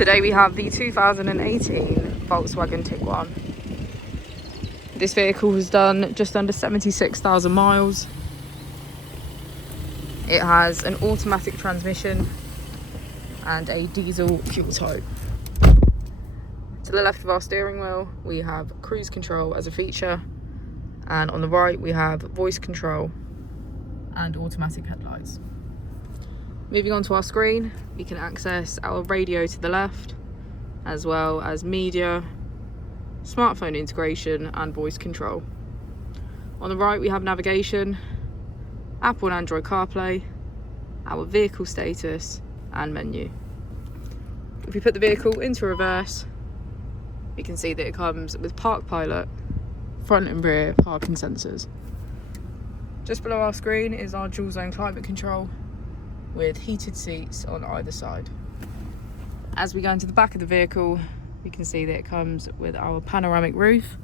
Today we have the 2018 Volkswagen Tiguan. This vehicle has done just under 76,000 miles. It has an automatic transmission and a diesel fuel type. To the left of our steering wheel we have cruise control as a feature, and on the right we have voice control and automatic headlights. Moving on to our screen, we can access our radio to the left, as well as media, smartphone integration and voice control. On the right we have navigation, Apple and Android CarPlay, our vehicle status and menu. If we put the vehicle into reverse, we can see that it comes with Park Pilot, front and rear parking sensors. Just below our screen is our dual zone climate control with heated seats on either side. As we go into the back of the vehicle, we can see that it comes with our panoramic roof